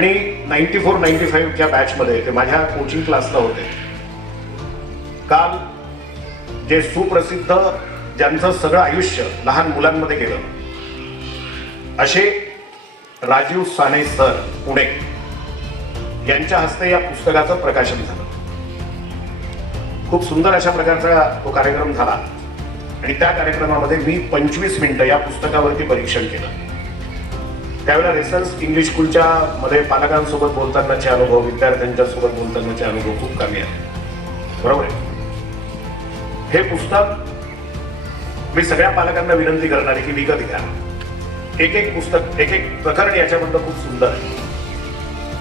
आणि 94-95 च्या बॅचमध्ये ते माझ्या कोचिंग क्लासला होते. काल जे सुप्रसिद्ध ज्यांचं सगळं आयुष्य लहान मुलांमध्ये गेलं असे राजीव साने सर पुणे यांच्या हस्ते या पुस्तकाचं प्रकाशन झालं. खूप सुंदर अशा प्रकारचा तो कार्यक्रम झाला आणि त्या कार्यक्रमामध्ये मी 25 मिनिटं या पुस्तकावरती परीक्षण केलं. त्यावेळेला रेसल्स इंग्लिश स्कूलच्या मध्ये पालकांसोबत बोलतानाचे अनुभव, विद्यार्थ्यांच्या सोबत बोलतानाचे अनुभव खूप कमी आहेत. बरोबर आहे. हे पुस्तक मी सगळ्या पालकांना विनंती करणार आहे की विकत घ्या. एक एक पुस्तक, एक एक प्रकरण याच्यामधलं खूप सुंदर आहे.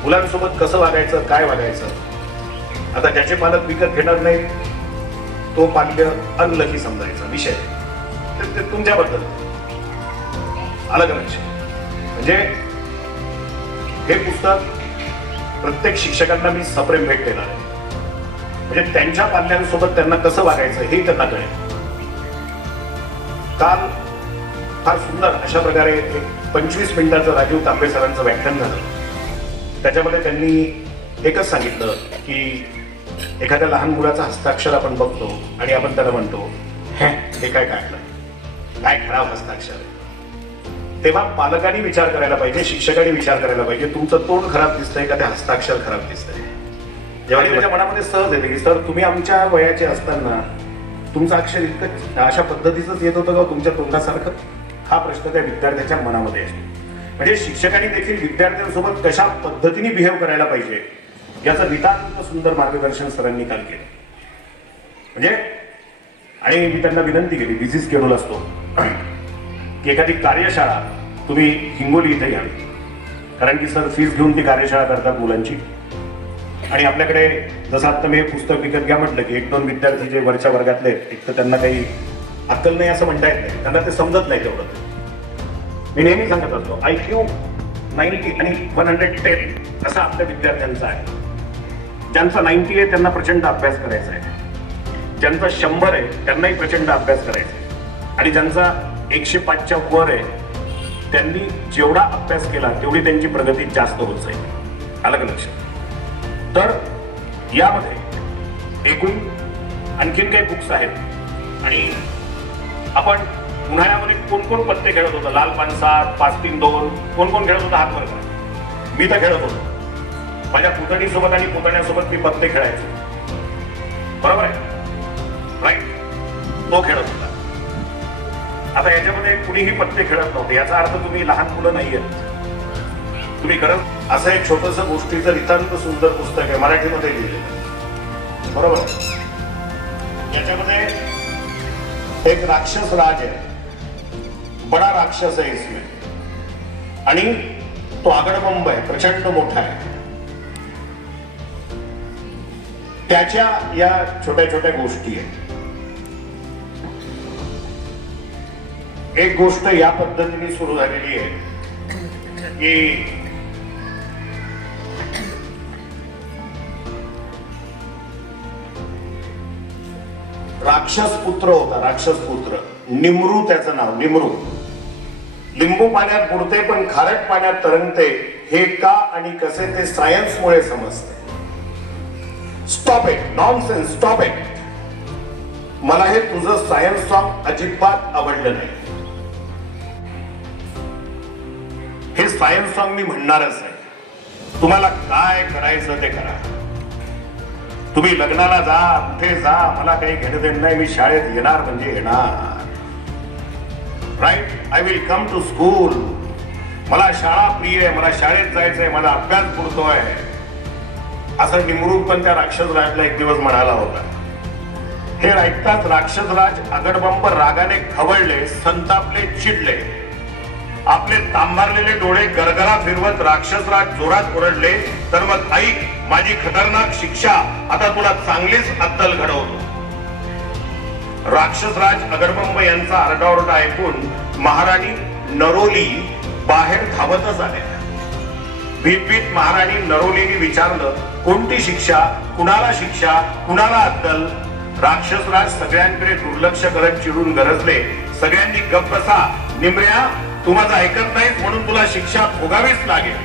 मुलांसोबत कसं वागायचं, काय वागायचं. आता ज्याचे पालक विकत घेणार नाहीत तो पाल्य अनलकी समजायचा विषय. ते तुमच्याबद्दल अलग लक्ष. म्हणजे हे पुस्तक प्रत्येक शिक्षकांना मी सप्रेम भेट देणार आहे. म्हणजे त्यांच्या पाल्यांसोबत त्यांना कसं वागायचं हे त्यांना कळेल. काल फार सुंदर अशा प्रकारे एक 25 मिनिटाचं राजीव तांबे सरांचं व्याख्यान झालं. त्याच्यामध्ये त्यांनी एकच सांगितलं की एखाद्या लहान मुलाचा हस्ताक्षर आपण बघतो आणि आपण त्याला म्हणतो हे काय काढलं, काय खराब हस्ताक्षर आहे. तेव्हा पालकांनी विचार करायला पाहिजे, शिक्षकांनी विचार करायला पाहिजे, तुमचं तोंड खराब दिसतंय का ते हस्ताक्षर खराब दिसतंय. जेव्हा त्याच्या मनामध्ये सहज येते की सर तुम्ही आमच्या वयाचे असताना तुमचं अक्षर इतकं अशा पद्धतीचंच येत होतं का तुमच्या तोंडासारखं, हा प्रश्न त्या विद्यार्थ्याच्या मनामध्ये असतो. म्हणजे शिक्षकांनी देखील विद्यार्थ्यांसोबत कशा पद्धतीने बिहेव करायला पाहिजे याचं नितांत सुंदर मार्गदर्शन सरांनी काल केलं. म्हणजे आणि मी त्यांना विनंती केली, बिझी शेड्यूल असतो, की एखादी कार्यशाळा तुम्ही हिंगोली इथे घ्यावी. कारण की सर फीस घेऊन ती कार्यशाळा करतात मुलांची. आणि आपल्याकडे जसं आता मी हे पुस्तक विकत घ्या म्हटलं की 1-2 विद्यार्थी जे वरच्या वर्गातले एक तर त्यांना काही अक्कल नाही असं म्हणता येत नाही, त्यांना ते समजत नाही तेवढं. मी नेहमी सांगत असतो IQ 90 आणि 110 असा आपल्या विद्यार्थ्यांचा आहे. ज्यांचा 90 आहे त्यांना प्रचंड अभ्यास करायचा आहे, ज्यांचा 100 आहे त्यांनाही प्रचंड अभ्यास करायचा आहे, आणि ज्यांचा 105च्या वर आहे त्यांनी जेवढा अभ्यास केला तेवढी त्यांची प्रगती जास्त होत जाईल. अलग लक्ष. तर यामध्ये एकूण आणखीन काही बुक्स आहेत. आणि आपण उन्हाळ्यामध्ये कोण कोण पत्ते खेळत होतं, लाल 5-7, 5-3-2, कोण कोण खेळत होतं हात वर करा. मी तर खेळत होतो. माझ्या पुतणीसोबत आणि पुतण्यासोबत मी पत्ते खेळायचो. बरोबर आहे, राईट. तो खेळत होता. आता याच्यामध्ये कुणीही पत्ते खेळत नव्हते. याचा अर्थ तुम्ही लहान मुलं नाहीयेत. तुम्ही खरंच असं एक छोटंसं गोष्टीचं नितांत सुंदर पुस्तक आहे, मराठीमध्ये लिहिलेलं. बरोबर. याच्यामध्ये एक राक्षस राज आहे, बडा राक्षस आहे इसमें, आणि तो आगडबंब आहे, प्रचंड मोठा आहे. त्याच्या या छोट्या छोट्या गोष्टी आहेत. एक गोष्ट या पद्धतीने सुरू झालेली आहे की राक्षस पुत्र होता, राक्षस पुत्र निमरू त्याचं नाव. निमरू लिंबू पाण्यात बुडते पण खारट पाण्यात तरंगते, हे का आणि कसे ते सायन्समुळे समजते. Stop it, nonsense, stop it. मला हे तुझं सायन्स सॉन्ग अजिबात आवडलं नाही. हे सायन्स सॉन्ग मी म्हणणारच नाही. तुम्हाला काय करायचं ते करा. तुम्ही लग्नाला जा, कुठे जा, मला काही घेणं देणं नाही. मी शाळेत येणार म्हणजे येणार. Right. I will come to school. मला शाळा प्रिय आहे, मला शाळेत जायचंय, मला अभ्यास पुरतोय, असं निमरूद पण त्या राक्षसराजला एक दिवस म्हणाला होता. हे ऐकताच राक्षसराज आगडबंब रागाने खवळले, संतापले, चिडले. आपले तांबारलेले डोळे गरगरा फिरवत राक्षसराज जोरात ओरडले, तर मग ऐक माझी खतरनाक शिक्षा, आता तुला चांगलीच अद्दल घडवतो. राक्षसराज आगडबंब यांचा आरडाओरडा ऐकून महाराणी नरोली बाहेर धावतच आल्या. भीत महाराणी नरोलीने विचारलं, कोणती शिक्षा, कुणाला शिक्षा, कुणाला अद्दल. राक्षसराज सगळ्यांकडे दुर्लक्ष करत चिडून गरजले, सगळ्यांनी गप्प बसा. निमऱ्या, तू माझं ऐकत नाहीस म्हणून तुला शिक्षा भोगावीच लागेल.